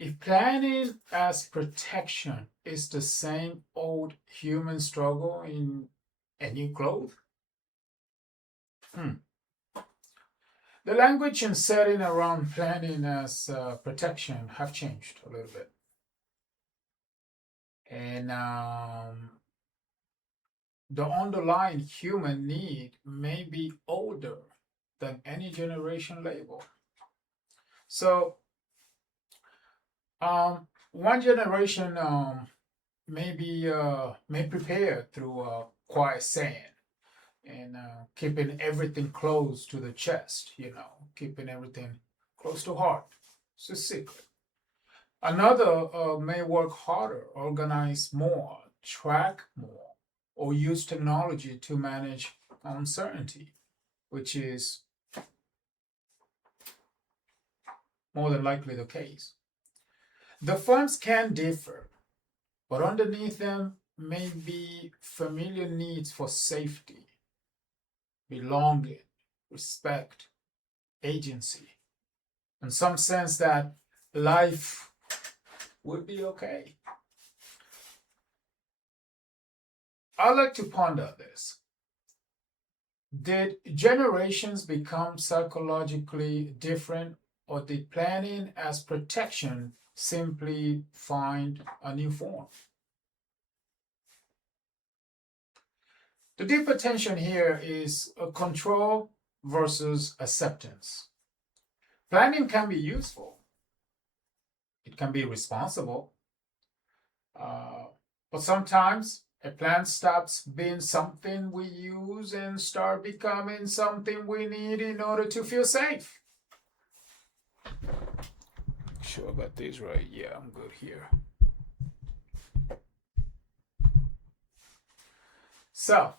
If planning as protection is the same old human struggle in a new clothes, hmm. The language and setting around planning as protection have changed a little bit. And the underlying human need may be older than any generation label. So, one generation may prepare through quiet saying and keeping everything close to the chest, keeping everything close to heart. It's a secret. Another may work harder, organize more, track more, or use technology to manage uncertainty, which is more than likely the case. The firms can differ, but underneath them may be familiar needs for safety, belonging, respect, agency, and some sense that life would be okay. I like to ponder this. Did generations become psychologically different, or did planning as protection simply find a new form? The deeper tension here is a control versus acceptance. Planning can be useful, it can be responsible, uh, but sometimes a plan stops being something we use and start becoming something we need in order to feel safe. Sure about this, right? Yeah, I'm good here. So,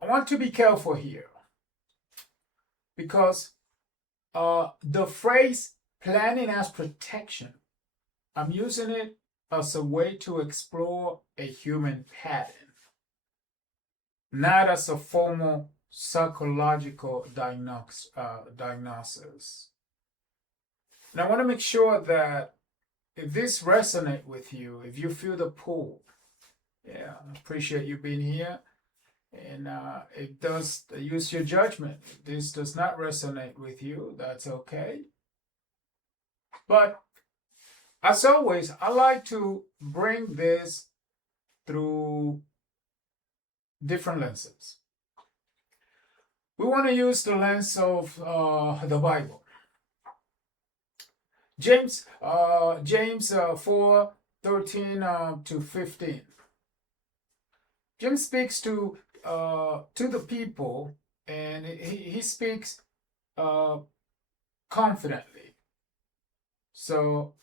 I want to be careful here because the phrase planning as protection, I'm using it as a way to explore a human pattern, not as a formal psychological diagnosis. And I want to make sure that if this resonates with you, if you feel the pull, yeah, I appreciate you being here. And it does use your judgment. If this does not resonate with you, that's okay. But as always, I like to bring this through different lenses. We want to use the lens of the Bible. James 4 13 to 15. James speaks to the people, and he speaks confidently. So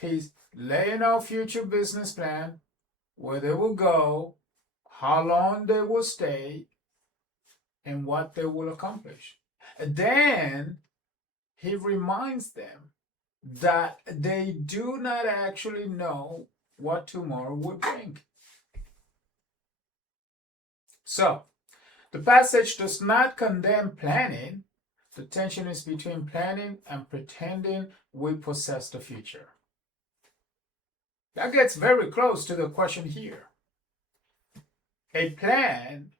he's laying out future business plan, where they will go, how long they will stay, and what they will accomplish. And then he reminds them that they do not actually know what tomorrow will bring. So, the passage does not condemn planning. The tension is between planning and pretending we possess the future. That gets very close to the question here. A plan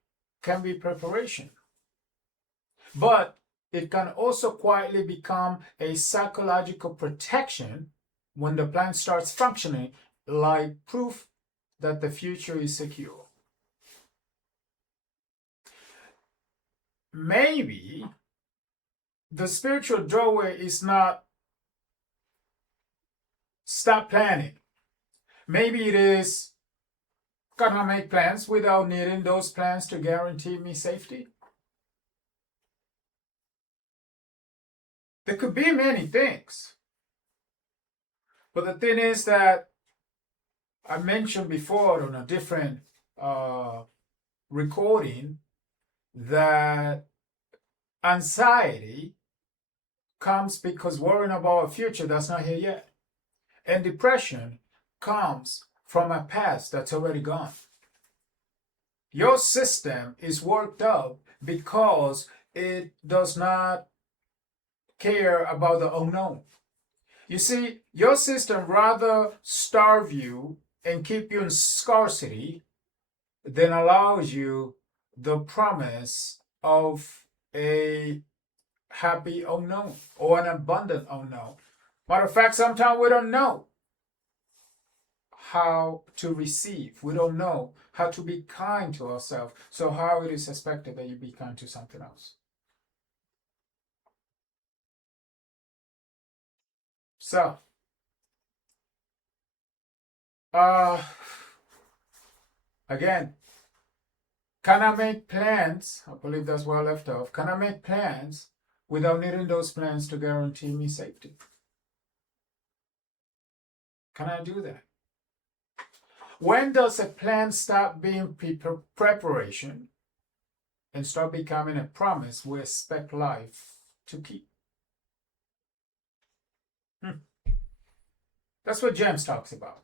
can be preparation, but it can also quietly become a psychological protection when the plan starts functioning like proof that the future is secure. Maybe the spiritual doorway is not stop planning. Maybe it is gonna make plans without needing those plans to guarantee me safety. There could be many things. But the thing is that I mentioned before on a different recording that anxiety comes because worrying about a future that's not here yet. And depression comes from a past that's already gone. Your system is worked up because it does not care about the unknown. You see, your system rather starve you and keep you in scarcity than allows you the promise of a happy unknown or an abundant unknown. Matter of fact, sometimes we don't know how to receive. We don't know how to be kind to ourselves. So how it is expected that you be kind to something else? So, uh, again, can I make plans? I believe that's where I left off. Can I make plans without needing those plans to guarantee me safety? Can I do that? When does a plan stop being preparation and start becoming a promise we expect life to keep? That's what James talks about.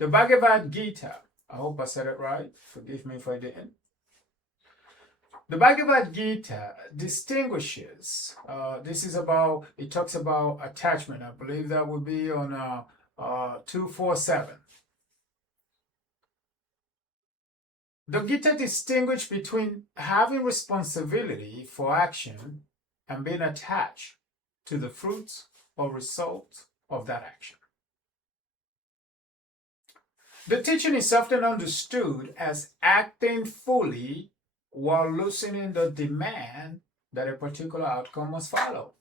The Bhagavad Gita, I hope I said it right. Forgive me if I didn't. The Bhagavad Gita distinguishes, this is about, it talks about attachment. I believe that would be on 247. The Gita distinguishes between having responsibility for action and being attached to the fruits or result of that action. The teaching is often understood as acting fully while loosening the demand that a particular outcome must follow.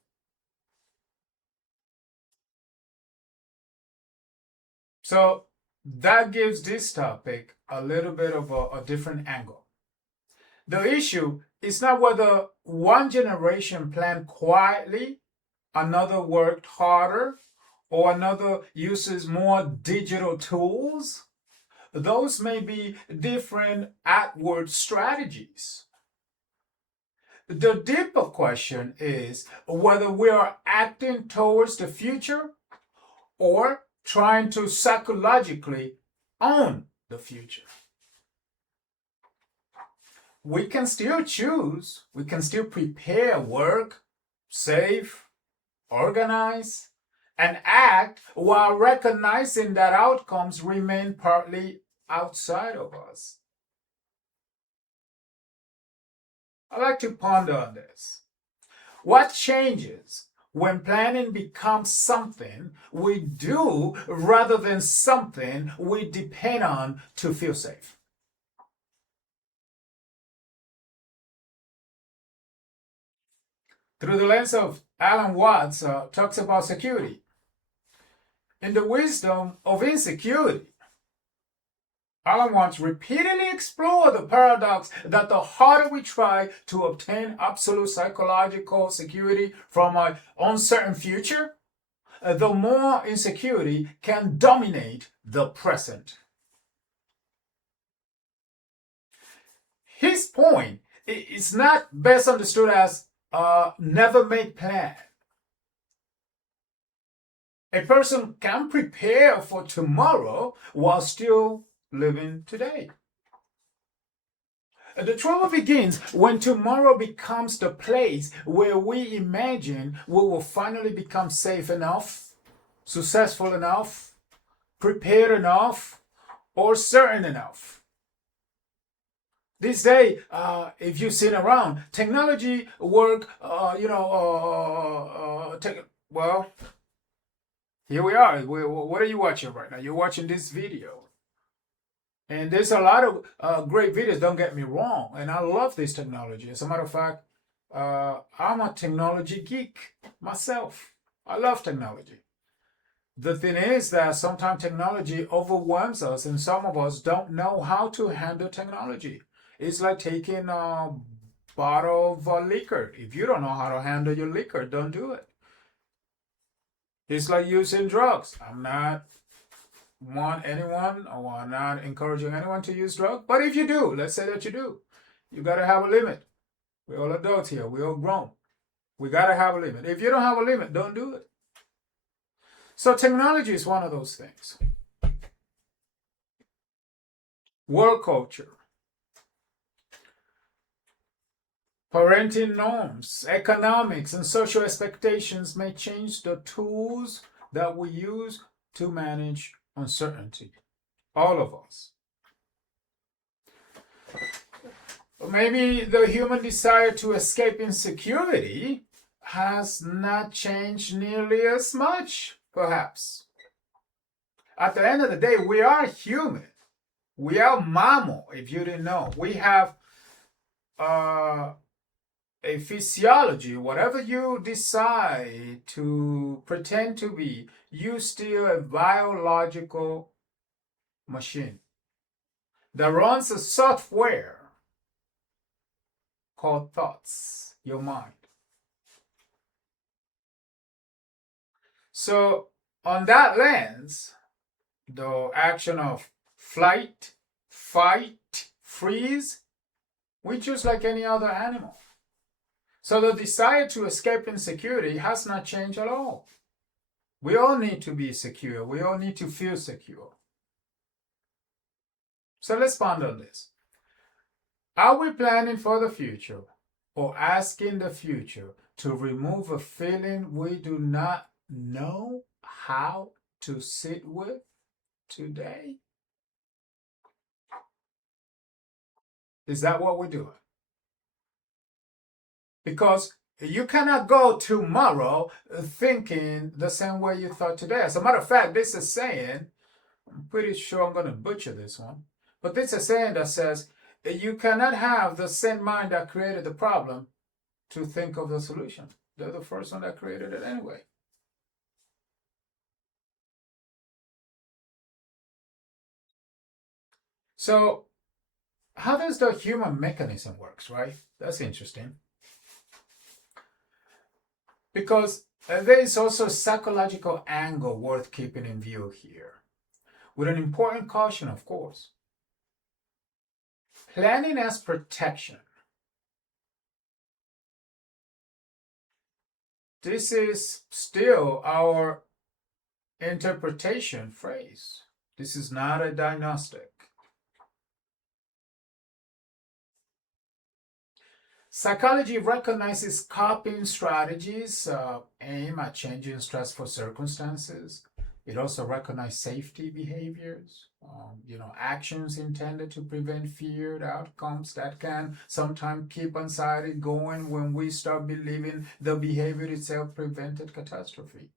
So that gives this topic a little bit of a different angle. The issue is not whether one generation planned quietly, another worked harder, or another uses more digital tools. Those may be different outward strategies. The deeper question is whether we are acting towards the future or trying to psychologically own the future. We can still choose, we can still prepare, work, save, organize, and act while recognizing that outcomes remain partly outside of us. I like to ponder on this. What changes when planning becomes something we do rather than something we depend on to feel safe? Through the lens of Alan Watts, talks about security. In the wisdom of insecurity, Alan Watts repeatedly explored the paradox that the harder we try to obtain absolute psychological security from an uncertain future, the more insecurity can dominate the present. His point is not best understood as never make plan. A person can prepare for tomorrow while still living today. The trouble begins when tomorrow becomes the place where we imagine we will finally become safe enough, successful enough, prepared enough, or certain enough. This day, if you've seen around, technology work, well, here we are. What are you watching right now? You're watching this video. And there's a lot of great videos, don't get me wrong. And I love this technology. As a matter of fact, I'm a technology geek myself. I love technology. The thing is that sometimes technology overwhelms us, and some of us don't know how to handle technology. It's like taking a bottle of liquor. If you don't know how to handle your liquor, don't do it. It's like using drugs. I'm not encouraging anyone to use drugs, but if you do, let's say that you do, you got to have a limit. We're all adults here. We're all grown. We got to have a limit. If you don't have a limit, don't do it. So technology is one of those things. World culture. Parenting norms, economics, and social expectations may change the tools that we use to manage uncertainty. All of us. Maybe the human desire to escape insecurity has not changed nearly as much, perhaps. At the end of the day, we are human. We are mammal, if you didn't know. We have uh, a physiology. Whatever you decide to pretend to be, you still a biological machine that runs a software called thoughts, your mind. So, on that lens, the action of flight, fight, freeze, we choose like any other animal. So the desire to escape insecurity has not changed at all. We all need to be secure. We all need to feel secure. So let's ponder on this. Are we planning for the future or asking the future to remove a feeling we do not know how to sit with today? Is that what we're doing? Because you cannot go tomorrow thinking the same way you thought today. As a matter of fact, this is saying, I'm pretty sure I'm going to butcher this one, but this is saying that says you cannot have the same mind that created the problem to think of the solution. They're the first one that created it anyway. So, how does the human mechanism works, right? That's interesting. Because there is also a psychological angle worth keeping in view here, with an important caution, of course. Planning as protection. This is still our interpretation phrase. This is not a diagnostic. Psychology recognizes coping strategies aim at changing stressful circumstances. It also recognizes safety behaviors, actions intended to prevent feared outcomes that can sometimes keep anxiety going when we start believing the behavior itself prevented catastrophe.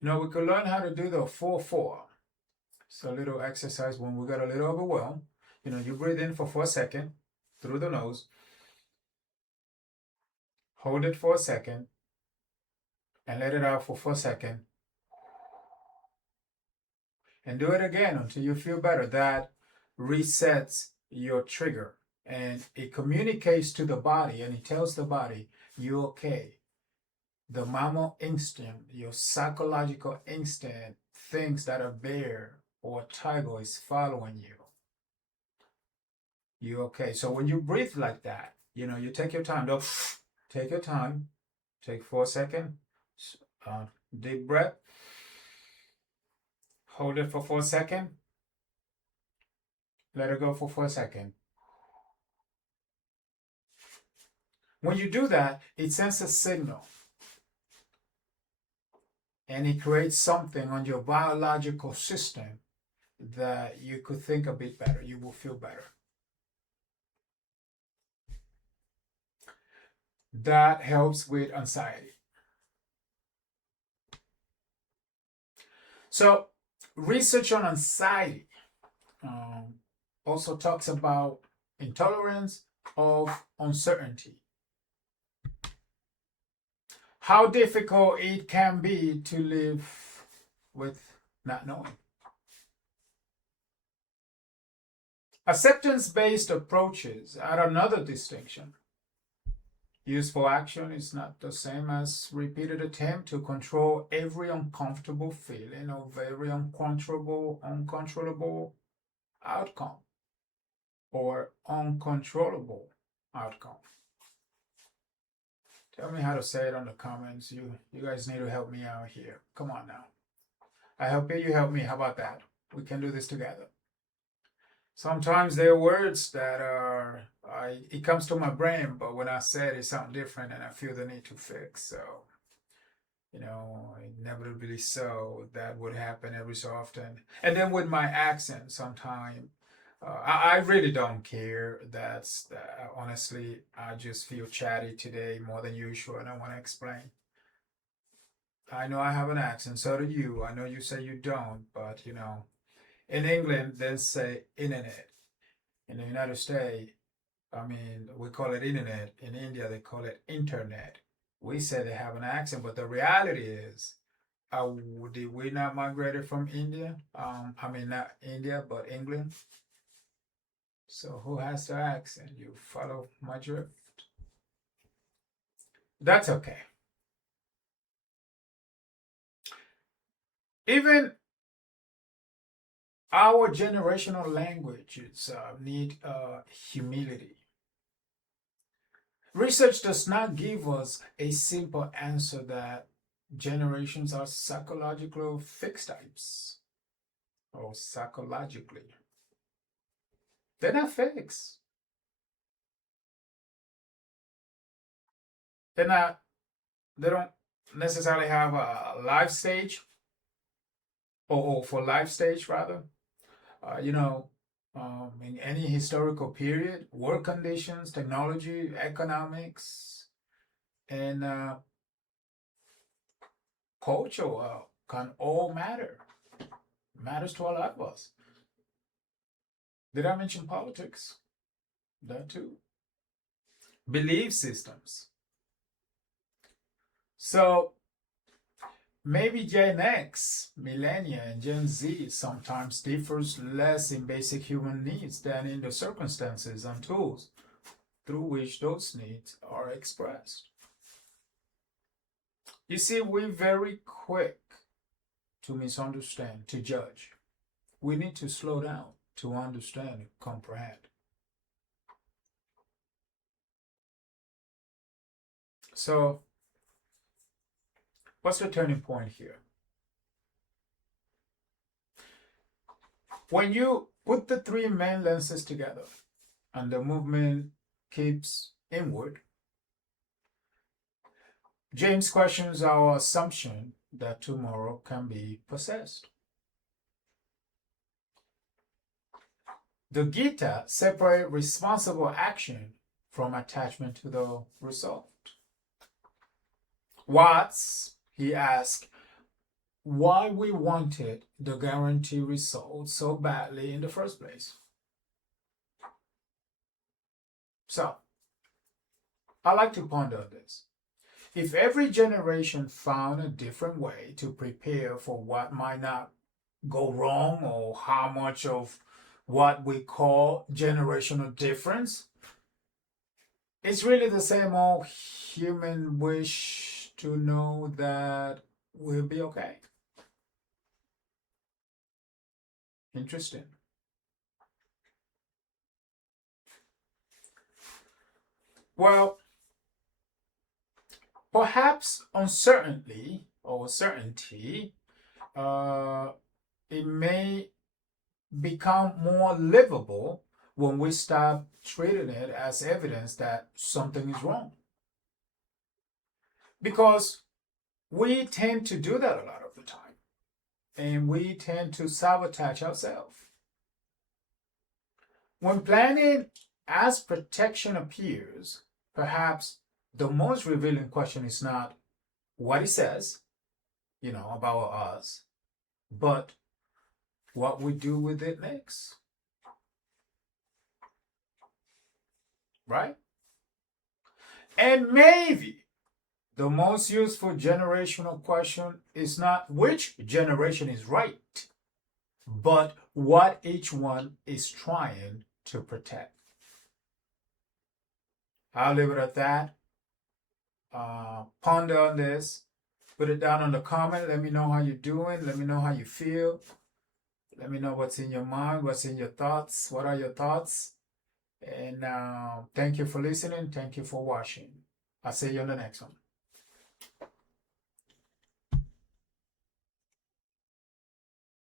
We could learn how to do the 4-4. It's a little exercise when we get a little overwhelmed. You breathe in for 4 seconds through the nose, hold it for a second, and let it out for 4 seconds. And do it again until you feel better. That resets your trigger. And it communicates to the body and it tells the body, you're okay. The mammal instinct, your psychological instinct, thinks that a bear or a tiger is following you. You're okay. So when you breathe like that, you take your time. Don't take your time. Take 4 seconds. Deep breath. Hold it for 4 seconds. Let it go for 4 seconds. When you do that, it sends a signal. And it creates something on your biological system that you could think a bit better. You will feel better. That helps with anxiety. So, research on anxiety also talks about intolerance of uncertainty. How difficult it can be to live with not knowing. Acceptance-based approaches add another distinction. Useful action is not the same as repeated attempt to control every uncomfortable feeling or very uncontrollable outcome or uncontrollable outcome. Tell me how to say it on the comments. You guys need to help me out here. Come on now. I help you, you help me. How about that? We can do this together. Sometimes there are words that it comes to my brain, but when I say it, it sounds different, and I feel the need to fix. So, inevitably so, that would happen every so often. And then with my accent, sometimes I really don't care. Honestly, I just feel chatty today more than usual, and I want to explain. I know I have an accent, so do you. I know you say you don't, but in England, they say internet. In the United States, I mean, we call it internet. In India, they call it internet. We say they have an accent, but the reality is, uh, did we not migrated from India? I mean, not India, but England. So who has the accent? You follow my drift? That's okay. Even our generational languages need humility. Research does not give us a simple answer that generations are psychological fixed types or psychologically. They're not fixed. They're not, they don't necessarily have a life stage or for life stage rather. Uh, you know, in any historical period, work conditions, technology, economics, and culture can all matter. Matters to a lot of us. Did I mention politics? That too. Belief systems. So maybe Gen X, Millennia, and Gen Z sometimes differs less in basic human needs than in the circumstances and tools through which those needs are expressed. You see, we're very quick to misunderstand, to judge. We need to slow down to understand and comprehend. So, what's the turning point here? When you put the three main lenses together and the movement keeps inward, James questions our assumption that tomorrow can be possessed. The Gita separates responsible action from attachment to the result. Watts, he asked, why we wanted the guaranteed result so badly in the first place. So, I like to ponder this. If every generation found a different way to prepare for what might not go wrong or how much of what we call generational difference, it's really the same old human wish to know that we'll be okay. Interesting. Well, perhaps uncertainty or certainty, uh, it may become more livable when we stop treating it as evidence that something is wrong. Because we tend to do that a lot of the time, and we tend to sabotage ourselves. When planning as protection appears, perhaps the most revealing question is not what it says, about us, but what we do with it next. Right? And maybe the most useful generational question is not which generation is right, but what each one is trying to protect. I'll leave it at that. Ponder on this. Put it down on the comment. Let me know how you're doing. Let me know how you feel. Let me know what's in your mind, what's in your thoughts. What are your thoughts? And thank you for listening. Thank you for watching. I'll see you on the next one.